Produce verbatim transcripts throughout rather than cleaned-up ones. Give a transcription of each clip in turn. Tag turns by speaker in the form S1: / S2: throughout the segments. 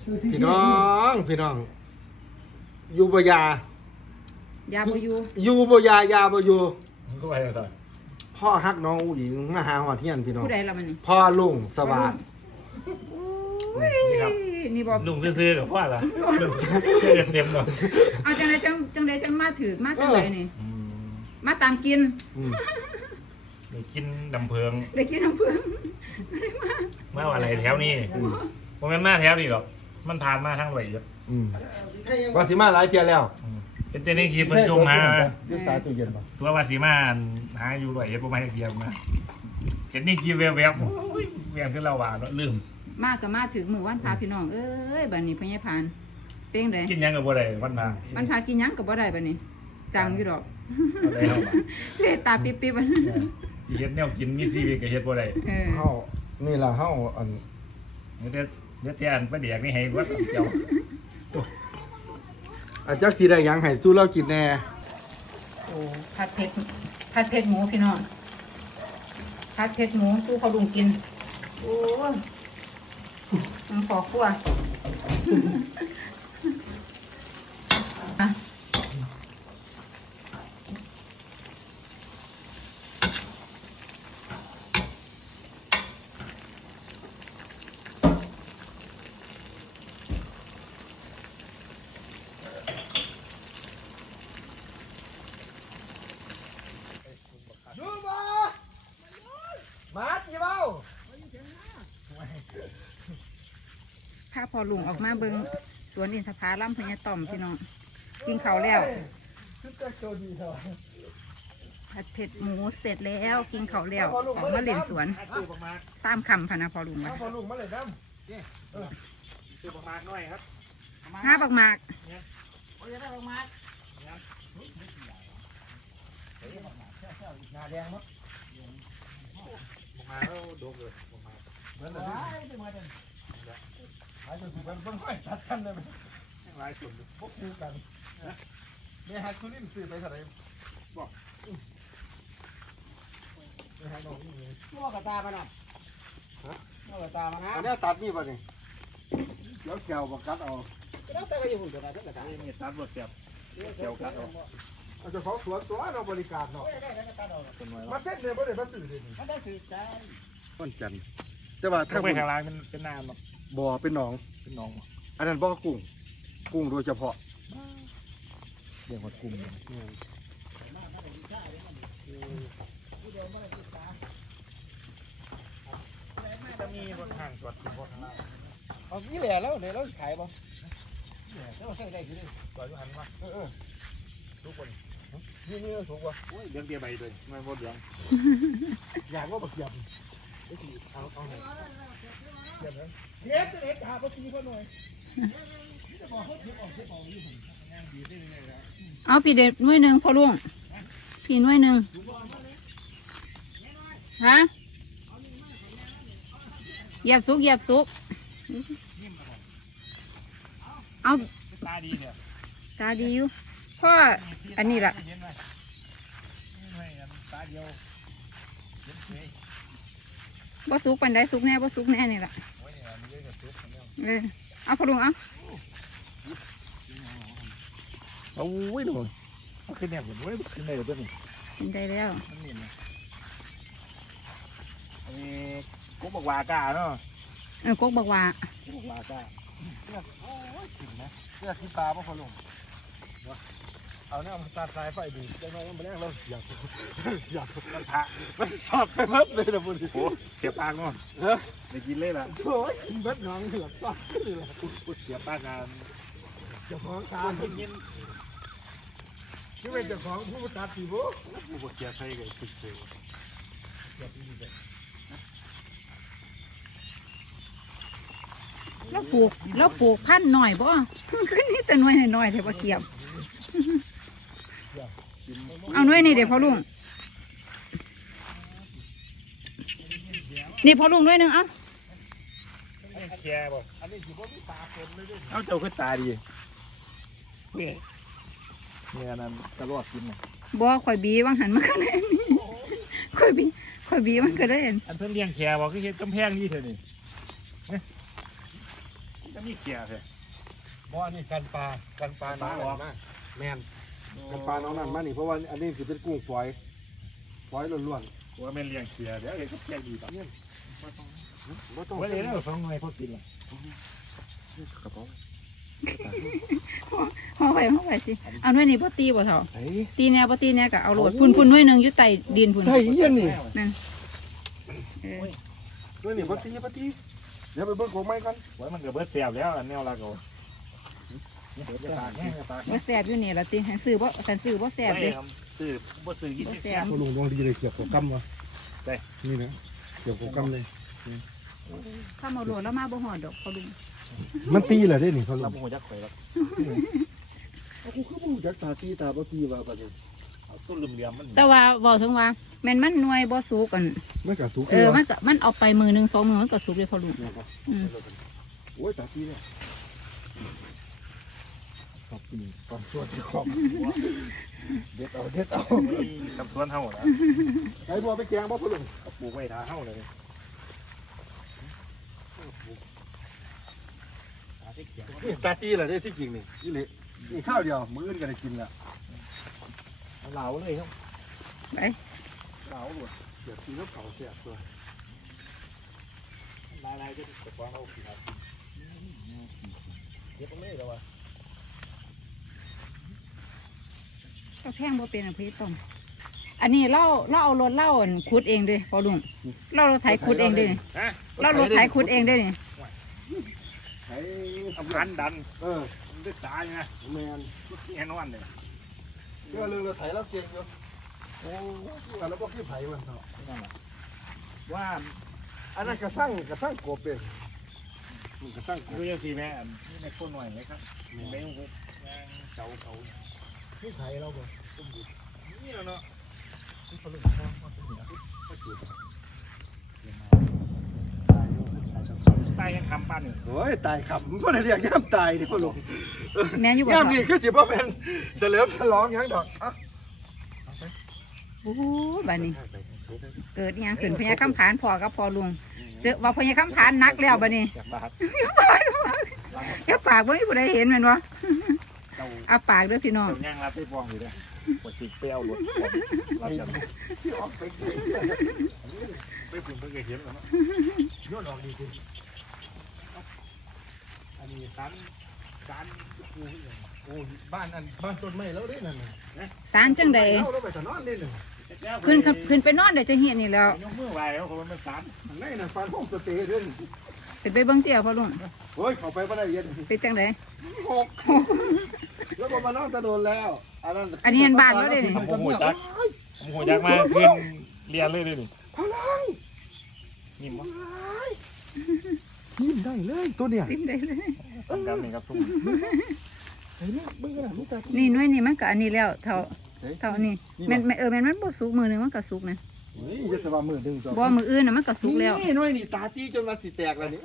S1: พี่น้องพี่น้องอยู่บ่ยาย
S2: าบอยู่
S1: อยู่บ่ยายาบ่อยู่
S3: ก็ไปต่อ
S1: พ่อฮักน้องอูหญิงมาหาหัวเทียนพี่น้อง
S2: ผู้ใดล่ะมันนี่
S1: พ่อลุงสวัสดิ์
S3: นี่ครับ
S2: นี่บอก
S3: ลุงซื้อๆกับพ่อละลุงเต็มๆเนาะ
S2: เอาจังไดจังจังไดจังมาถือมาจังไดนี่มาตามกิน
S1: อืม
S3: ไปกินดำเพิง
S2: ได้กินน้ำเพื่อน
S3: มาว่าอะไรแถวนี้ผมเป็นมาแถวนี้หรอกมันผ่านมาทั้งไหวเยอะ
S1: อืมว่าสิมาหลายเทียแล้ว
S3: เป็นเต้นนี่คีเพิ่นจงมา
S1: ยึดสายตู้เย็นป่ะ
S3: ตัวว่าสีมาหาอยู่ไหวเยอะประมาณเทียมมาเห็นนี่คีแวบๆแวบขึ้นเราว่าลืม
S2: มากก็มาถึงมือวันพาพี่น้องเอ้ยบัดนี้พญาพานเป็นได
S3: กินยังกับบ่ได้วันพา
S2: วันพากินหยังก็บ่ได้บัดนี้ จังอยู่ดอก
S3: อะไรเข้ามา
S2: เฮ็ดตาปิ๊บๆบัด
S3: สิเฮ็ดแนวกินมีซีวิตก็เฮ็ดบ่ได้
S2: เออ
S1: เฮานี่ล่ะเฮาอัน
S3: เดี๋ยวเดี๋ยวแต่อันประเดี๋ยวนี่ให้วัดเจ้า
S1: อาจักสิได้หยังให้สู้เรากินแน่
S2: โอ้ผัดเผ็ดผัดเผ็ดหมูพี่น้องผัดเผ็ดหมูสู้เขาลุงกินโอ้ยมันขอคั่วอ่ะ
S1: อยู่บ่มากี่เว้า
S2: พาพอลุงออกมาเบิงสวนอินทผลัมพญาต่อมพี่น้องกินข้าวแล้ว
S1: คือจะโชดีเถอะ
S2: ผัดเผ็ดหมูเสร็จแล้วกินข้าวแล้วออกมาเล่นสวน
S3: ซื้อประมาณ
S2: สามคำพะนะพอลุงมา
S1: เอาพอลุงมาเลยน้
S3: ซื้อประมาณน้อยครับ
S2: ห้าบักหมาก
S1: ำโอ้ยได้ออกมาหน้าแดงมั้ง
S3: ประมาณแล้วดกเลยประมาณ
S1: เหมือนเลยหายจนถึงมันเพิ่งค่อยตัดกันเลยมั้ย
S3: หลายส่วน
S1: พวกคู่กันเนี่ยฮักซูรินซื้อไปเท่าไหร่บอกเนี่ยฮักน้องนี่ไง
S4: ง้อกระตามาหน่อยฮะง้อกระตามานะ
S1: อันนี้ตัดนี่ป่ะนี่เดี๋ยวแขวบักกัดเอา
S4: แล้วแต่ก็อยู่หุ่นกระตาทั้งกระตา
S3: นี่มีตัดบดเสียบเสียวกัดออก
S1: เอาเจ้าของสวนตัวเราบริการเนาะ
S4: ได้ได้กระตาเรา
S3: ต้นไม้
S1: มาเส้นเนี่ยบ่ได้มาซื้อเลย
S4: มันได้ถือใจ
S1: ต้นจันทร์แต่ว่า
S3: ถ้า
S1: ถ้า
S3: ไปข้างล่างมันเป็นน้ำเนาะ
S1: บ่อเป็นหนอง
S3: เป็นหนอง
S1: อันนั้นบ่อกุ้งกุ้งโดยเฉพาะ
S3: เรียกว่ากุ้งจะมีรถห่างจอดกินพวกข้างล่าง
S4: เอาพี่แหล่แล้วเดี๋ยวเราขายบ่แล้วใส่ได้คือ
S3: จอดอยู่หันมา
S1: เออเออ
S3: ทุกคน
S1: นี่นี่สูงกว่า
S3: โอ้ยเลี้ยงเบียร์ใบด้วยไม่หมดเลี้ยง
S1: อยากว่าบักยำ
S3: เอาเอาไหน
S1: เดี๋ยวนะ
S4: เด็ดเด็ดหาปกติพ่อหน่อย
S2: เอาพี่เด็ดหน่วยหนึ่งพอลุงพี่หน่วยหนึ่งฮะเหยียบซุกเหยียบซุกเอา
S3: ตาดีเนี่ย
S2: ตาดีอยู่พ่ออันนี้ล่ะ
S3: ตาเดียว
S2: บ่ซุกปันได้ซุกแน่บ่ซุกแน่นี่ล่ะเออเอาพอลุงเอา
S3: โอ้ยหนูขึ้นเนี่ยผมว่าขึ้นได้ตัวนี้
S2: เป็นได้แล้ว
S3: มันนี่นะอันนี้กุ๊กบอกวากาเนาะ
S2: เออกกบอกว่า
S3: กุ๊กบอกวากา
S1: เสื้อที่ตาบ่พอลงเอาเนี่ยมันตัดสายไฟดีจังไงมันแรกเราเสียบเสียบ
S3: มันพระ
S1: มันสอดไปหมดเลยนะบุญ
S3: โอ้เสียปากเนาะ
S1: เฮ้ย
S3: ได้กินเลยล่ะ
S1: โอ้ยเบ็ดน้องเหลือสอดเลยล่ะ
S3: พูดเสียปากงาน
S1: เจ้าของ
S3: กา
S1: การ
S3: รกิน
S1: ที่เป็นเจ้าของผู้ตัดสีบุ
S3: กูบอกเสียใครกับฝึกเสีย
S2: แล้วปลูกแล้วปลูกพันธุ์หน่อยบ่ขึ้นนี่แต่หน่วยหน่อยๆแต่ว่าเขียบเอาหน่วยนี่เดี๋ยวพอลุงนี่พอลุงหน่วยหนึ่งเอา
S3: แกบอก
S1: อันนี้ถือว่ามีตาคนเลยด้วย
S3: เอาเจ้าขึ้นตาดีเนี่ยนั่นตลอดกินเลย
S2: บ่ข่อยบีว่างหันมาข้างในนี่ข่อยบีข่อยบีมันก็ได้เห็น
S3: อันเพิ่นเลี้ยงแขบอกคือเฮ็ดกำแพงนี่เถอะนี่
S1: ด
S3: ก็มีเขียเลย
S1: บ่อันนี้กันปลากันปลาน้อง
S3: ปลาออก
S1: มาแม่นกันปลาน้องนั่นมานี่เพราะว่าอันนี้สิเป็นกุ้งฝอยฝอยล้วน
S3: หัวแม่เลี้ยงเขียเดี๋ยวเห็นก็แก่ดีแบบ
S1: ๆบ่ต้อง
S3: หัวเลยแล้วสองหน่วยพอกินละ
S1: กระป๋อง
S2: ห่อไปห่อไปสิเอาหน่วยนี้บ่ตีบ่เท่า
S1: ไอ้
S2: ตีแนวบ่ตีแนวก็เอาโหลดพุ่นพุ่นหน่วยหนึงอยู่ใต้ดินพุ่น
S1: ใส่เยี่ยนนี่
S2: นั่นเออ
S1: ด้วยนี่บ่ตีบ่ตีเดี๋ยวไปเบิ่งของใหม่กัน
S3: หัวมันก็เบิดเสียบแล้วอันแนวละก็เบิดจะตากแห้งจะตาก
S2: บ่แซ่บอยู่นี่ล่ะติหันซื้อบ่หันซื้อบ่แซ่บเด้
S3: ซื้อบ่ซื้อกิน
S2: บ่
S3: แซ่
S2: แซ่
S3: บบ
S1: พ่อลุงลองดีเลยเกี่ยวกับกำวะ
S3: ได้
S1: นี่นะเกี่ยวกับกำเลย
S2: ถ้ามาโหลดแล้วมาบ่ฮอดดอกเขาลุง
S1: มันตีเหรอเด้นี่พ่อลุ
S3: เรา
S1: ง
S3: บ่ฮู้จักข่อยแล้ว
S1: กูคือบ่รู้จักตาตีตาบ่ตีว่าบัดนี้
S3: เอาต้นเหลี่ยมๆมัน
S2: แต่ว่าเว้าถึงว่าแม่นมันหน่วยบ่สุกกัน
S1: มันก็สุก
S2: เออมันก็มันเอาไปมือหนึงสองมือมันก็สุกเลยพอลุงอืม
S1: โอ้ยตาตีเนี่ยขอบคุณตอนสวดที่ขอบเด็ดเอาเด็ดเอา
S3: ทำสวนเฮาล่ะ
S1: ไอ้บัวไปแกงบ่พ่อลุง
S3: เอาปลูกไว้ท่าเฮาเลยตาที่เขียว
S1: นี่ตาตีเหรอเด้ที่จริงนี่อีหลีนี่ข้าวเดียวมื้ออื่นก็ได้กินละ
S3: เหลาเลยครับ
S2: ไป
S3: เหลาหมด
S1: เดี๋ยวกินกับข้าวเสียตัว
S3: ลายลายจะตะกวางเอาขี้ครับเก็บเอาเลยแล้ววะ
S2: ก็แพงบ่เป็นอ่ะพี่ต้มอันนี้เราเราเอารถเล่าอั่นขุดเองเด้พอลุงเรารถไถขุดเองเด้นี่
S3: ฮะ
S2: เรารถไถขุดเองเด้นี่
S1: ไอ้
S3: ทำพันดัน
S1: เออ
S3: มันได้ตายไง
S1: แม่น
S3: แน่นอนเลย
S1: เชื่อเรื่องเราไถเราเก่งอยู่โอ้กันแล้วบ่คือไผมันเนาะ
S3: นั่นแหละว่า
S1: อันนั้นกระสั่งกระสั่งกบเป็นมันกระสั่งก
S3: ดู
S1: บ
S3: ยังสีแม่นี่ในคนหน่อยไหมครับในหุบยางเก่าเก่า
S1: คือไผเราบ่
S3: นี่แล้วเนาะ
S1: คือเขาเรื่องพ่อมาเป็นเหนือก็จุด
S3: ตายยังคำปั้นอยู่
S1: โอ้ยตายขับมันก็ได้เรียกย่ำตายนี่พ่อลุง
S2: แม่นอยู่บ่
S1: ย่ำ
S2: เฒ่า
S1: นี่คือสิบ่เป็นเสลิมฉลองหยังดอกอ่ะ
S2: โอ้โหบัดนี้ เกิดอิหยังขึ้นพญาคำผานพ่อกับพ่อลุงเจอว่าพญาคำผานนักแล้วบัดนี้
S3: จากบาท
S2: แค่ปากบ่มีผู้ใดเห็นแม่นบ่
S3: เจ้า
S2: เอาปากเด้อพี่น้อง
S3: เจ้าย่างรับไปฟองอยู่เลยปวดสิเปรี้ยวหลุดรับจัง
S1: ที่ออกไปเกย
S3: ไปถึงเพิ่งเคยเห็นแล้วเนาะ
S1: โยนออกดีจริง
S3: อันนี้สันสันกู
S1: โอ้ยบ้านอันบ้านต้นไม้แล้วเด้นั่นน่ะ
S2: สารจังใด
S1: เราเราไปจะนอนเด้น่ะ
S2: ขึ้นขึ้นไปนอนเดี๋ยวจะเหียนนี่แล้ว
S3: ยกมือไหวแล้วคนมันสัน
S1: อันไหนน่ะฟานโฮมสเตย์เด้น
S2: เป็นไปเบิ่งเตี้ยพ่อลุง
S1: โอ้ยเข้าไปบ่ได้เย็น
S2: เป็นจังได
S1: หกแล้วบ่มานอนตะโดนแล้วอันนั้น
S2: อันนี้เห็นบ้านแล้วเด้นี่
S3: ผมหัวจักผมหัวจักมาขึ้นเรียนเลยเลยนี่
S1: พลัง
S3: นิ่มวะ
S1: ยิ้มได้เลยตัวเนี่ย
S2: ซิมได้เลย
S3: สันกันนี่ครับซุ่ม
S1: เห็นไหมเบิ่งกันนะมีตา
S2: นี่หน่วยนี่มันก็อันนี้แล้วเท่าเท่านี้แม่นแม่นเออแม่นมันบ่สุกมือหนึงมันก็สุกนะ
S1: นี่จะสว่ามือดึงจ้ะ
S2: บ่มืออื่นน่ะมันก็สุกแล้ว
S1: นี่หน่วยนี่ตาตีจนมาสิแตกแล้วนี่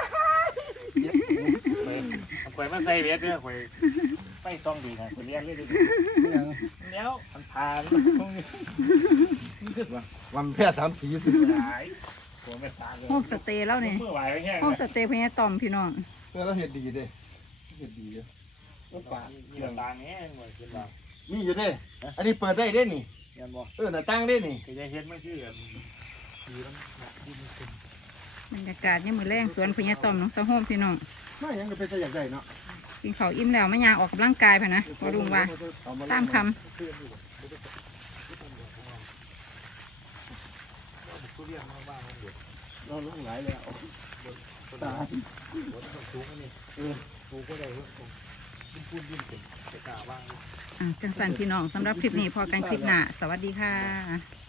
S3: เอาข่อยมาใส่เวทเนี่ยข่อยไปซ่องดีนะข่อยเรียนเลยดิแล้วมันผ่านตรงนี้มันขึ้นวะ
S1: วันแพทย์สามสีสิ
S3: หายผมไม่สารเลย
S2: โฮมสเตย์แล้วนี่
S3: เมื่อไหวแค่
S2: โฮมสเตย์พญาตอมพี่น้อง
S1: แล้วเห็ดดีเด้เห็ดดีเด้
S3: ก็ป่ามีหลังตาแง่หน่วยขึ้นมา
S1: นี่อยู่เด้อันนี้เปิดได้เด้นี่
S3: เรียนบ่
S1: เออหน้าต่างเด้นี่
S3: ก็จะเห็นไม่ชื่อกันดีแล้วดีมันขึ้น
S2: บรรยากาศยามมื้อแลงสวนพญาตอมน้องตะโฮมพี่น้อง
S1: มายังก็เป็นแต่อยากได้เนาะ
S2: กินข้าวอิ่มแล้วมาย่างออกกำลังกายพะนะบ่ลุงว่าตามคำ
S3: ทุเรียนมากบ้างเด็ก
S1: เราลุกหลายแล้วตา
S3: สูงนี่เออสูงก็ได้เพิ่มพูดยิ่งเป็นกล้าบ้าง
S2: อ่ะจังสันพี่น้องสำหรับคลิปนี้พอกันคลิปหน้าสวัสดีค่ะ